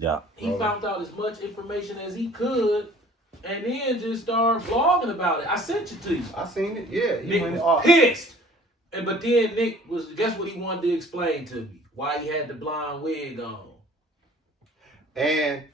Yeah. He found out as much information as he could, and then just started blogging about it. I sent it to you. I seen it. Yeah, Nick was pissed. But then Nick was, guess what he wanted to explain to me? Why he had the blonde wig on. And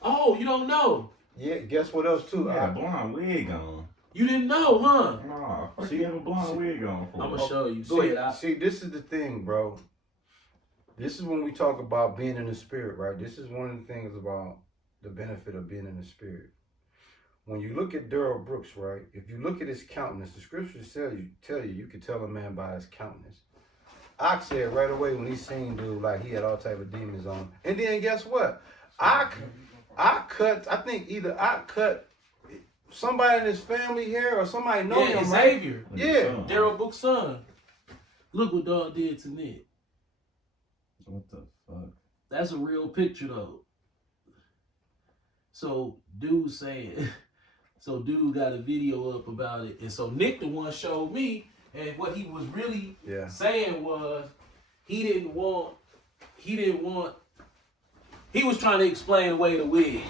oh, you don't know? Yeah, guess what else too? He had a blonde wig on. You didn't know, huh? Nah, fuck you have a blonde wig on for? I'm gonna show you. Go ahead. See, this is the thing, bro. This is when we talk about being in the spirit, right? This is one of the things about the benefit of being in the spirit. When you look at Daryl Brooks, right? If you look at his countenance, the scriptures tell you can tell a man by his countenance. Ox said right away when he seen dude like he had all type of demons on. And then guess what? I think either I cut somebody in his family here or somebody know him. Xavier. Right? Yeah. Daryl Brooks' son. Look what dog did to Nick. What the fuck? That's a real picture though. So dude saying, so dude got a video up about it, and so Nick the one showed me, and what he was really saying was he was trying to explain away the wig.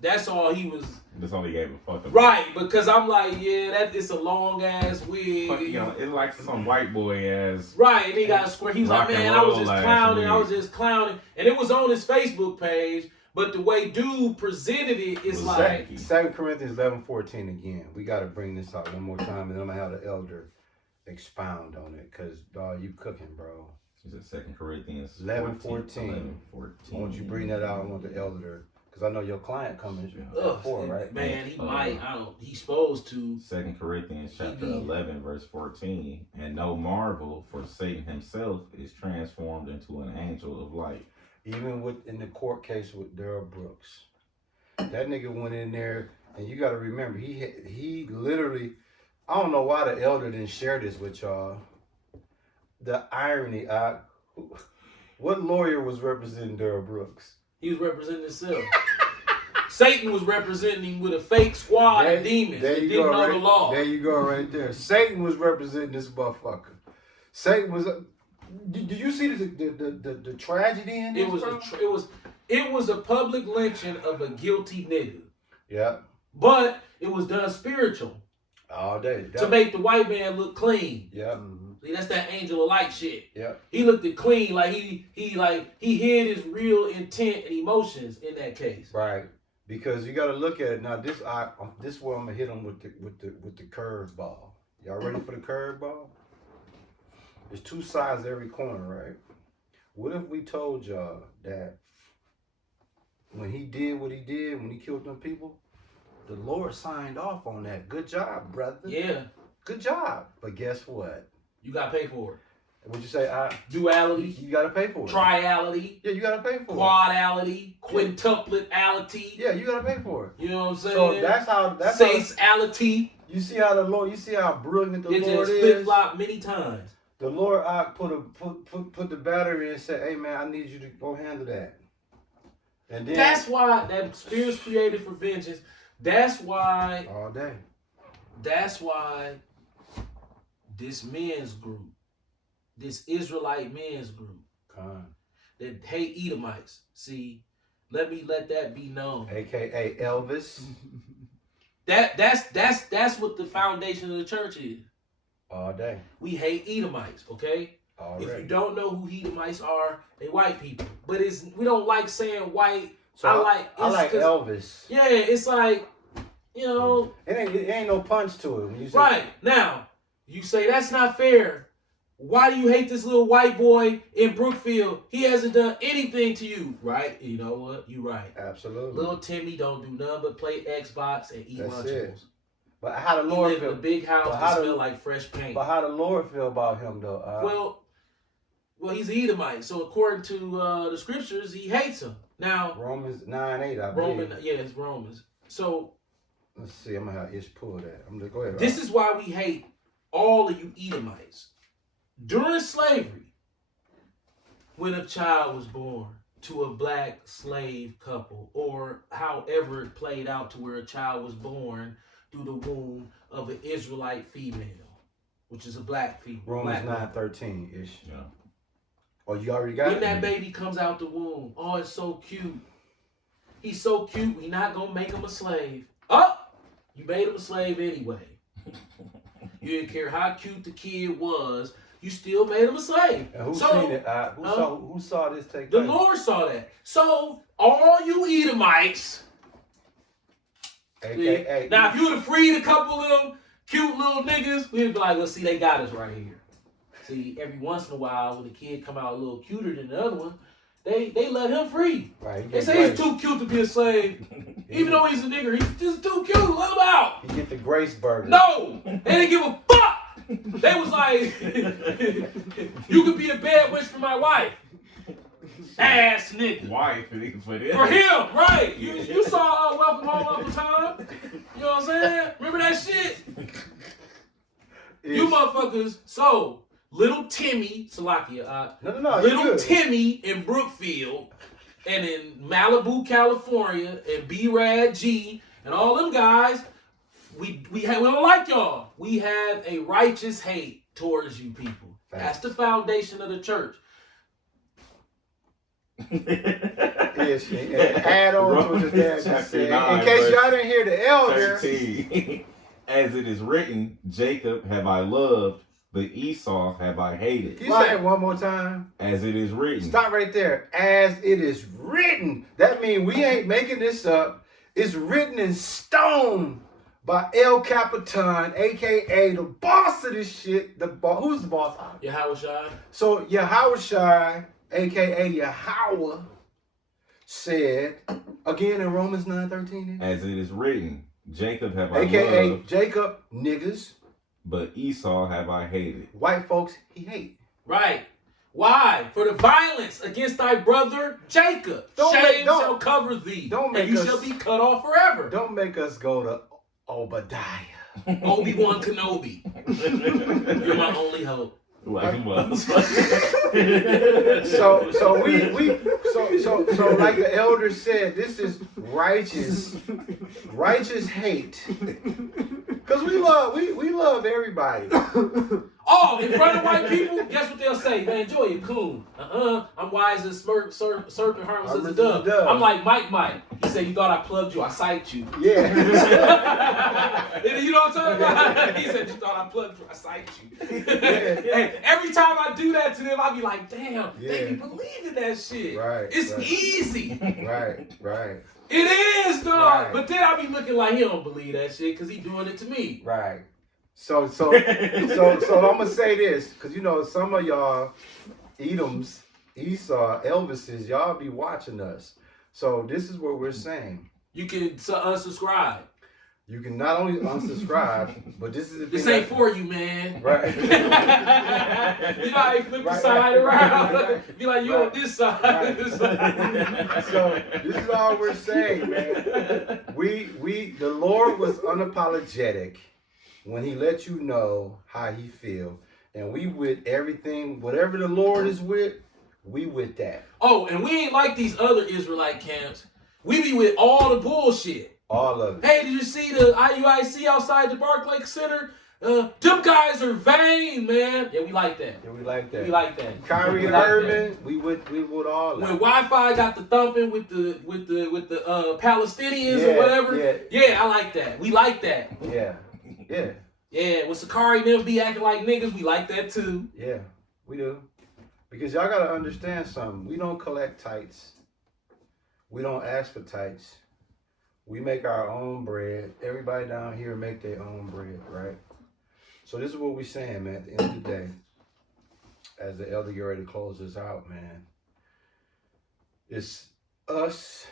That's all he was. That's all he gave a fuck about. Right, because I'm like, yeah, that is a long ass wig. Fuck, you know, it's like some white boy ass. Right, and he got a square. He was like, man, I was just clowning. And it was on his Facebook page, but the way dude presented it is like 2 Corinthians 11:14 again. We got to bring this out one more time, and I'm gonna have the elder expound on it, because dog, you cooking, bro. Is it 2 Corinthians 11:14? I want you to bring that out. I want the elder. Because I know your client coming before, right? Man, he might. He's supposed to. 2 Corinthians chapter 11, verse 14. And no marvel, for Satan himself is transformed into an angel of light. Even in the court case with Daryl Brooks, that nigga went in there, and you got to remember, he literally, I don't know why the elder didn't share this with y'all. The irony, what lawyer was representing Daryl Brooks? He was representing himself. Satan was representing him with a fake squad of demons that didn't know the law. There you go, right there. Satan was representing this motherfucker. Satan was. Did you see the tragedy in this? It was a public lynching of a guilty nigga. Yeah. But it was done spiritual. All day. To make the white man look clean. Yeah. See, that's that angel of light shit. Yeah. He looked it clean, like he hid his real intent and emotions in that case. Right. Because you got to look at it now. This is where I'm gonna hit him with the curveball. Y'all ready for the curveball? There's two sides to every corner, right? What if we told y'all that when he did what he did, when he killed them people, the Lord signed off on that? Good job, brother. Yeah. Good job. But guess what? You got to pay for it. Would you say duality? You got to pay for it. Triality. Yeah, you got to pay for it. Quadality. Quintuplety. Yeah, you got to pay for it. You know what I'm saying? So that's how. Sexality. You see how the Lord. You see how brilliant the Lord is. It just flip flop many times. The Lord put the battery and said, "Hey man, I need you to go handle that." And then that's why that spirit's created for vengeance. That's why all day. That's why this men's group, this Israelite men's group, that hate Edomites. See, let that be known. AKA Elvis. That's what the foundation of the church is. All day. We hate Edomites, okay? Already. If you don't know who Edomites are, they white people. But we don't like saying white. So I like Elvis. Yeah, it's like, you know. It ain't no punch to it when you say. Right. Now, you say that's not fair. Why do you hate this little white boy in Brookfield? He hasn't done anything to you, right? You know what? You're right. Absolutely. Little Timmy don't do nothing but play Xbox and eat Lunchables. But how the Lord live in a big house that smell like fresh paint. But how the Lord feel about him though? Well, he's an Edomite, so according to the scriptures, he hates him. Now Romans 9:8, I believe. It's Romans. So let's see. I'm gonna have Ish pull that. I'm gonna go ahead. This is why we hate all of you Edomites. During slavery, when a child was born to a black slave couple, or however it played out to where a child was born through the womb of an Israelite female, which is a black female. Romans 9:13 ish. Yeah. Oh, you already got when it? that baby comes out the womb, oh, it's so cute. He's so cute, we not gonna make him a slave. Oh, you made him a slave anyway. You didn't care how cute the kid was, you still made him a slave. And who So, seen it? Who saw this take the place? Lord saw that. So all you Edomites, AKA. now if you would have freed a couple of them cute little niggas, we'd be like, well, see, they got us right here. See, every once in a while, when the kid come out a little cuter than the other one, they let him free. Right, They say he's too cute to be a slave. Even though he's a nigger, he's just too cute. Let him out. He get the Grace Burger. No, they didn't give a fuck. They was like, you could be a bad witch for my wife. Ass nigga. Wife for him. For him, right. You saw Welcome Home Uncle Tom. You know what I'm saying? Remember that shit? You motherfuckers. So, little Timmy, Salakia, No, little good. Timmy in Brookfield and in Malibu, California, and B-Rad G and all them guys, we don't like y'all. We have a righteous hate towards you people. That's the foundation of the church. Yes, and add on to what your dad just Chapter said. 9, In case verse y'all didn't hear the elder. 13. As it is written, Jacob have I loved, but Esau have I hated. Can you say it one more time? As it is written. Stop right there. As it is written. That means we ain't making this up. It's written in stone by El Capitan, a.k.a. the boss of this shit. Who's the boss? Yahushua. So Yahushua, a.k.a. Yahweh, said, again in Romans 9:13, As it is written, Jacob have I a.k.a. loved, Jacob, niggas, but Esau have I hated. white folks, he hate. Right. Why? For the violence against thy brother Jacob. Shame shall cover thee. And you shall be cut off forever. Don't make us go to Obadiah. Obi-Wan Kenobi. You're my only hope. Like him was. So like the elder said, this is righteous hate. Cause we love everybody. Oh, in front of white people, guess what they'll say? Man, Joy, you cool. I'm wise as serpent, harmless as a dove. I'm like Mike. He said, you thought I plugged you, I psyched you. Yeah. You know what I'm talking about? He said, you thought I plugged you, I psyched you. Hey, every time I do that to them, I'll be like, damn, they be believing that shit. Right. It's easy. Right. It is, dog. Right. But then I'll be looking like he don't believe that shit because he doing it to me. Right. So I'm gonna say this, because you know some of y'all Edoms, Esau, Elvises, y'all be watching us. So this is what we're saying. You can unsubscribe. You can not only unsubscribe, but this is the This thing ain't for you, man. Right. You know how you flip the side around? Be like, you on this side. Right. This side. So this is all we're saying, man. The Lord was unapologetic when he let you know how he feel. And we with everything, whatever the Lord is with, we with that. Oh, and we ain't like these other Israelite camps. We be with all the bullshit. All of it. Hey, did you see the IUIC outside the Barclay Center? Them guys are vain, man. Yeah, we like that. Yeah, we like that. We like that. Kyrie Irving, we with all When that. Wi-Fi got the thumping with the Palestinians or whatever. Yeah, I like that. We like that. Yeah. Yeah, when Sakari and them be acting like niggas, we like that too. Yeah, we do. Because y'all gotta understand something. We don't collect tights. We don't ask for tights. We make our own bread. Everybody down here make their own bread, right? So this is what we're saying, man, at the end of the day. As the elder get ready to close this out, man. It's us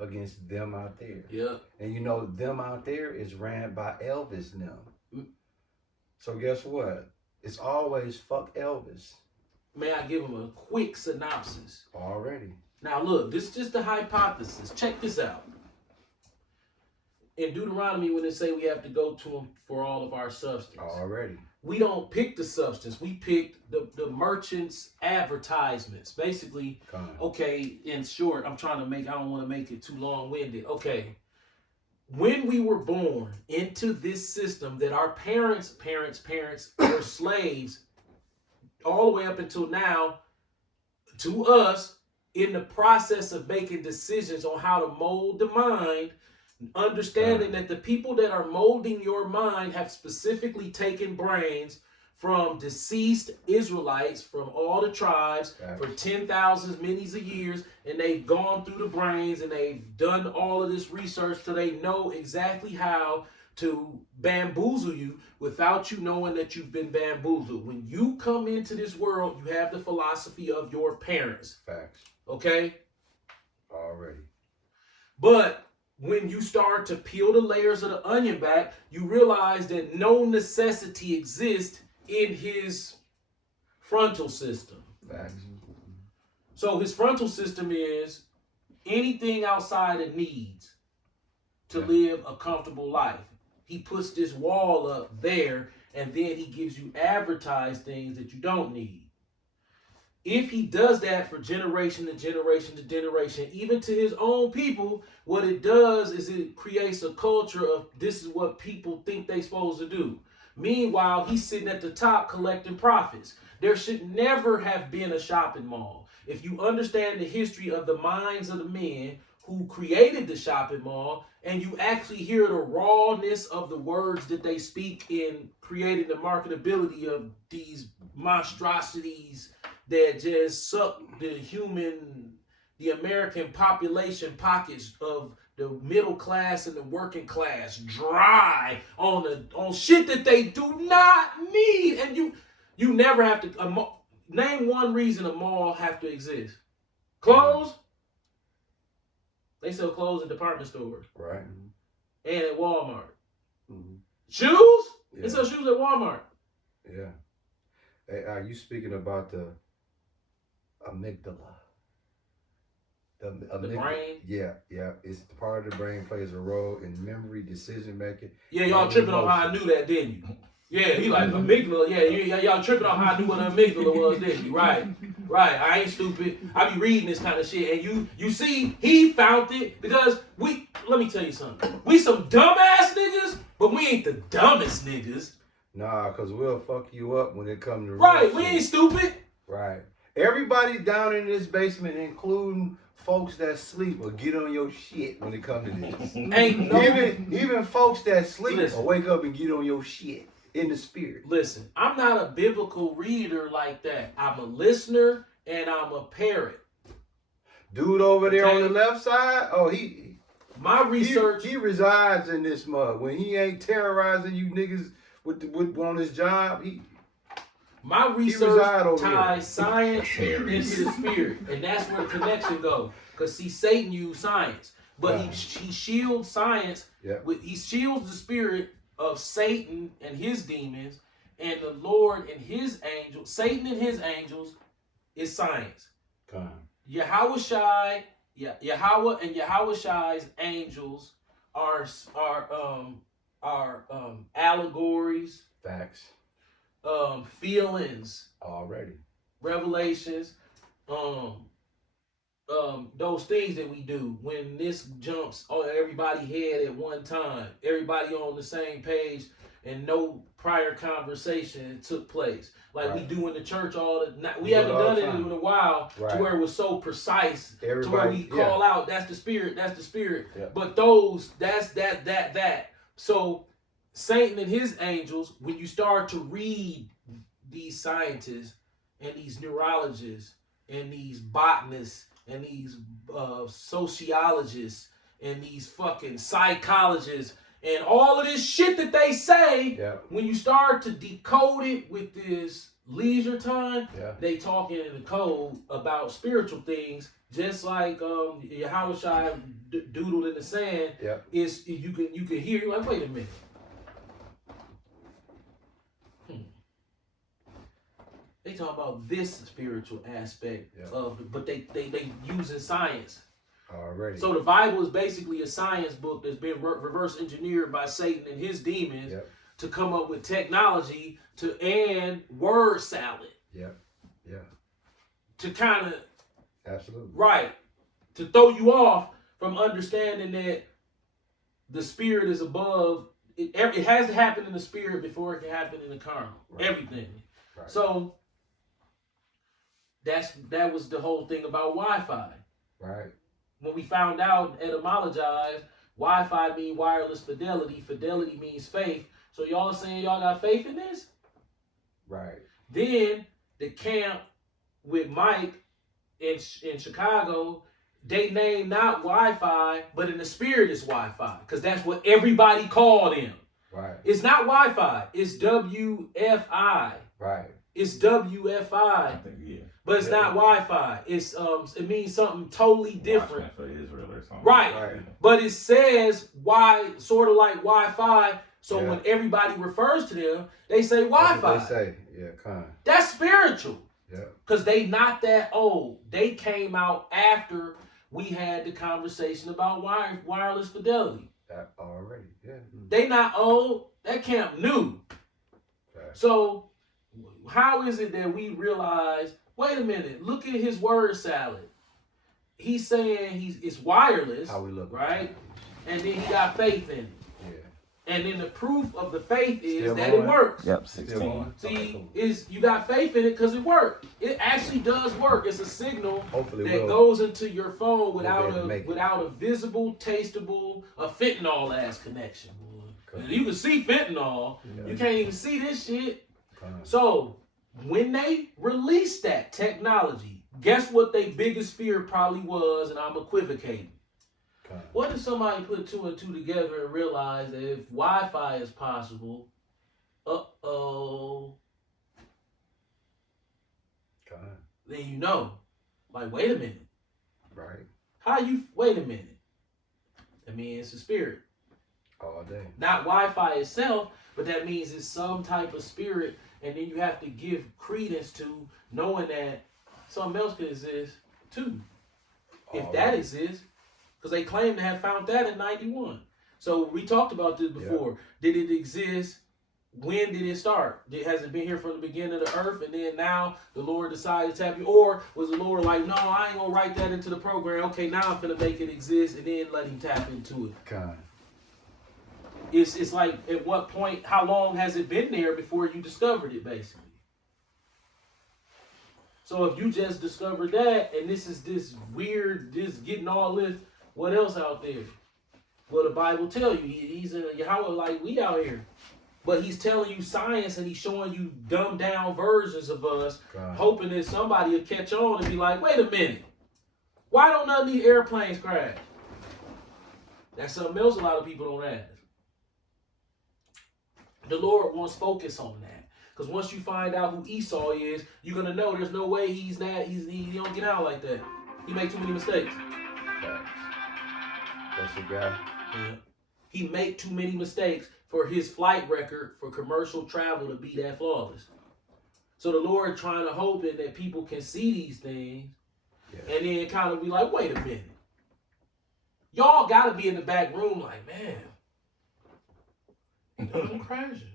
against them out there. Yeah. And you know, them out there is ran by Elvis now. So guess what? It's always fuck Elvis. May I give him a quick synopsis? Already. Now look, this is just a hypothesis. Check this out. In Deuteronomy, when they say we have to go to him for all of our substance. Already. We don't pick the substance. We pick the merchant's advertisements. Basically, okay, in short, I don't want to make it too long-winded. Okay, when we were born into this system that our parents were slaves all the way up until now, to us in the process of making decisions on how to mold the mind, understanding that the people that are molding your mind have specifically taken brains from deceased Israelites from all the tribes for 10,000 many of years, and they've gone through the brains and they've done all of this research so they know exactly how to bamboozle you without you knowing that you've been bamboozled. When you come into this world, you have the philosophy of your parents. Facts. Okay? Already. But when you start to peel the layers of the onion back, you realize that no necessity exists in his frontal system. Facts. So his frontal system is anything outside of needs to live a comfortable life. He puts this wall up there, and then he gives you advertised things that you don't need. If he does that for generation to generation to generation, even to his own people, what it does is it creates a culture of this is what people think they're supposed to do. Meanwhile, he's sitting at the top collecting profits. There should never have been a shopping mall. If you understand the history of the minds of the men who created the shopping mall, and you actually hear the rawness of the words that they speak in creating the marketability of these monstrosities that just suck the American population pockets of the middle class and the working class dry on shit that they do not need. And you never have to name one reason a mall have to exist. Clothes. They sell clothes at department stores. Right. And at Walmart. Mm-hmm. Shoes? Yeah. They sell shoes at Walmart. Yeah. Hey, are you speaking about the amygdala? The brain? Yeah. It's part of the brain, plays a role in memory, decision making. Yeah, y'all tripping on how I knew that, didn't you? Yeah, he like amygdala. Yeah, y'all tripping on how I knew what an amygdala was, didn't you? Right. I ain't stupid. I be reading this kind of shit, and you see, he found it because let me tell you something. We some dumbass niggas, but we ain't the dumbest niggas. Nah, cause we'll fuck you up when it comes to right. We ain't stupid. Right. Everybody down in this basement, including folks that sleep, will get on your shit when it comes to this. Ain't no even folks that sleep will Listen. wake up and get on your shit in the spirit. Listen, I'm not a biblical reader like that. I'm a listener and I'm a parrot. Dude over there Okay. on the left side, My research. he resides in this mud. When he ain't terrorizing you niggas with on his job, My research ties science into the spirit, and that's where the connection goes. Because see, Satan used science, but he shields science. He shields the spirit of Satan and his demons, and the Lord and his angels. Satan and his angels is science. Yahweh and Yahweh Shai's angels are allegories. Facts. Feelings, already, revelations, those things that we do when this jumps on everybody's head at one time, everybody on the same page, and no prior conversation took place, like we do in the church we haven't done it in a while, to where it was so precise, to where we call out, that's the spirit, but that's. So Satan and his angels, when you start to read these scientists and these neurologists and these botanists and these sociologists and these fucking psychologists and all of this shit that they say, when you start to decode it with this leisure time, they talking in the code about spiritual things, just like Yahweh Shai doodled in the sand. Is you can hear, you're like, wait a minute. They talk about this spiritual aspect but they using science. Already. So the Bible is basically a science book that's been reverse engineered by Satan and his demons to come up with technology and word salad. To kind of absolutely to throw you off from understanding that the spirit is above. It has to happen in the spirit before it can happen in the carnal. Everything. So that was the whole thing about Wi-Fi. Right. When we found out and etymologized, Wi-Fi means wireless fidelity. Fidelity means faith. So y'all are saying y'all got faith in this? Right. Then the camp with Mike in Chicago, they named not Wi-Fi, but in the spirit it's Wi-Fi, because that's what everybody called him. Right. It's not Wi-Fi. It's WFI. Right. It's WFI. I think, yeah. But it's not Wi-Fi. It's it means something totally different. Watchman for Israel or something. Right. Right. But it says why, sort of like Wi-Fi. So Yeah. when everybody refers to them, they say That's what Wi-Fi. they say. Yeah, kind. That's spiritual. Yeah. Because they not that old. They came out after we had the conversation about wireless fidelity. That already. Yeah. They not old. That camp new. Right. So how is it that we realize, wait a minute, look at his word salad. He's saying it's wireless, How we look. right? And then he got faith in it. Yeah. And then the proof of the faith is Still that going? it works. Yep, Still 16. going? See, Okay, cool. is you got faith in it because it worked. It actually does work. It's a signal Hopefully that we'll. goes into your phone We'll be without able to make it. a visible, tasteable, a fentanyl ass connection. Boy. Okay. You can see fentanyl. Yeah. You can't even see this shit. Kind. So when they released that technology, guess what their biggest fear probably was, and I'm equivocating. Kind. What if somebody put two and two together and realize that if Wi-Fi is possible, Kind. then you know, like, wait a minute. Right. Wait a minute. I mean, it's a spirit. All day. Not Wi-Fi itself, but that means it's some type of spirit, and then you have to give credence to knowing that something else could exist too. If All that day. exists, because they claim to have found that in 91. So we talked about this before. Did it exist? When did it start? Has it been here from the beginning of the earth, and then now the Lord decided to tap you? Or was the Lord like, no, I ain't gonna write that into the program. Okay, now I'm gonna make it exist, and then let him tap into it. Kind. It's like, at what point, how long has it been there before you discovered it, basically? So if you just discovered that, and this is this weird, this getting all this, what else out there? Well, the Bible tell you, he's in Yahweh like we out here. But he's telling you science, and he's showing you dumbed down versions of us, Kind. hoping that somebody will catch on and be like, wait a minute, why don't none of these airplanes crash? That's something else a lot of people don't ask. The Lord wants focus on that. Because once you find out who Esau is, you're going to know there's no way he don't get out like that. He make too many mistakes. Facts. That's the guy. Yeah. He make too many mistakes for his flight record for commercial travel to be that flawless. So the Lord trying to hope that people can see these things, Yeah. and then kind of be like, wait a minute. Y'all got to be in the back room like, man, I'm crashing.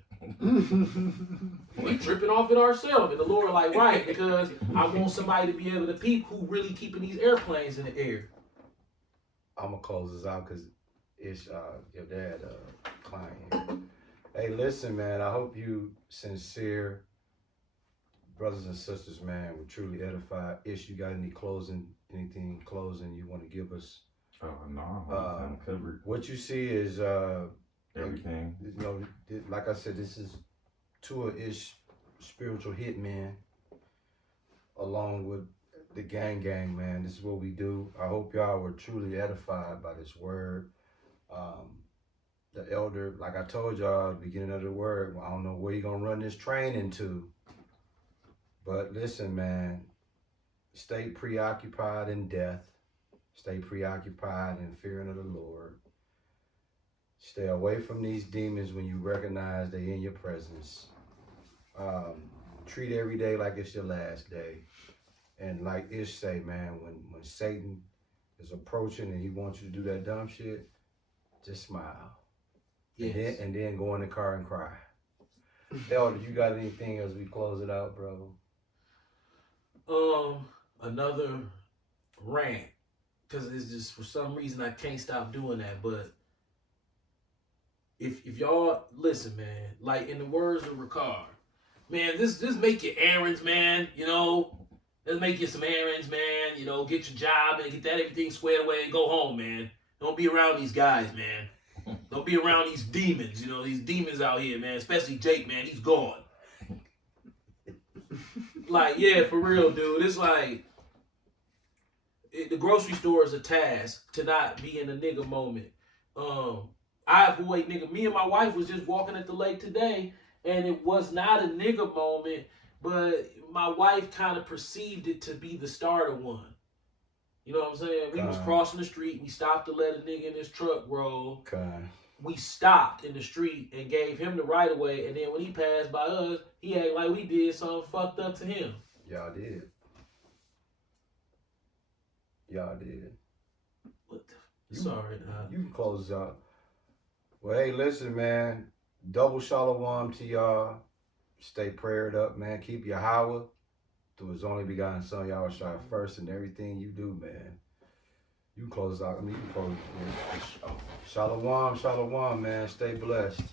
We tripping off it ourselves. And the Lord like, right, because I want somebody to be able to peep who really keeping these airplanes in the air. I'm gonna close this out because it's your dad client here. Hey, listen, man. I hope you sincere brothers and sisters, man, were truly edified. Ish, you got anything closing you want to give us? Oh, no, I'm covered. What you see is Everything. you know, like I said, this is two-ish spiritual hitmen along with the gang, man. This is what we do. I hope y'all were truly edified by this word. The elder, like I told y'all at the beginning of the word, I don't know where you're going to run this train into. But listen, man, stay preoccupied in death. Stay preoccupied in fearing of the Lord. Stay away from these demons when you recognize they're in your presence. Treat every day like it's your last day. And like Ish say, man, when Satan is approaching and he wants you to do that dumb shit, just smile. Yes. And then go in the car and cry. Elder, you got anything as we close it out, bro? Another rant. Because it's just, for some reason, I can't stop doing that. But if y'all listen, man, like in the words of Ricard, man, this make your errands, man, you know. Let's make you some errands, man. You know, get your job and get that everything squared away and go home, man. Don't be around these guys, man. Don't be around these demons. You know, these demons out here, man. Especially Jake, man. He's gone. Like, yeah, for real, dude. It's like the grocery store is a task to not be in a nigga moment. I avoid nigga. Me and my wife was just walking at the lake today, and it was not a nigga moment, but my wife kind of perceived it to be the start of one. You know what I'm saying? We was crossing the street. We stopped to let a nigga in his truck roll. We stopped in the street and gave him the right of way, and then when he passed by us, he acted like we did something fucked up to him. Y'all did. Y'all did. What the? Sorry, nah. You can close out. Well, hey, listen, man. Double shalom to y'all. Stay prayed up, man. Keep your Yahweh through His only begotten Son, Yahushua, first in everything you do, man. You can close out. I mean, you can close. Man. Shalom, shalom, man. Stay blessed.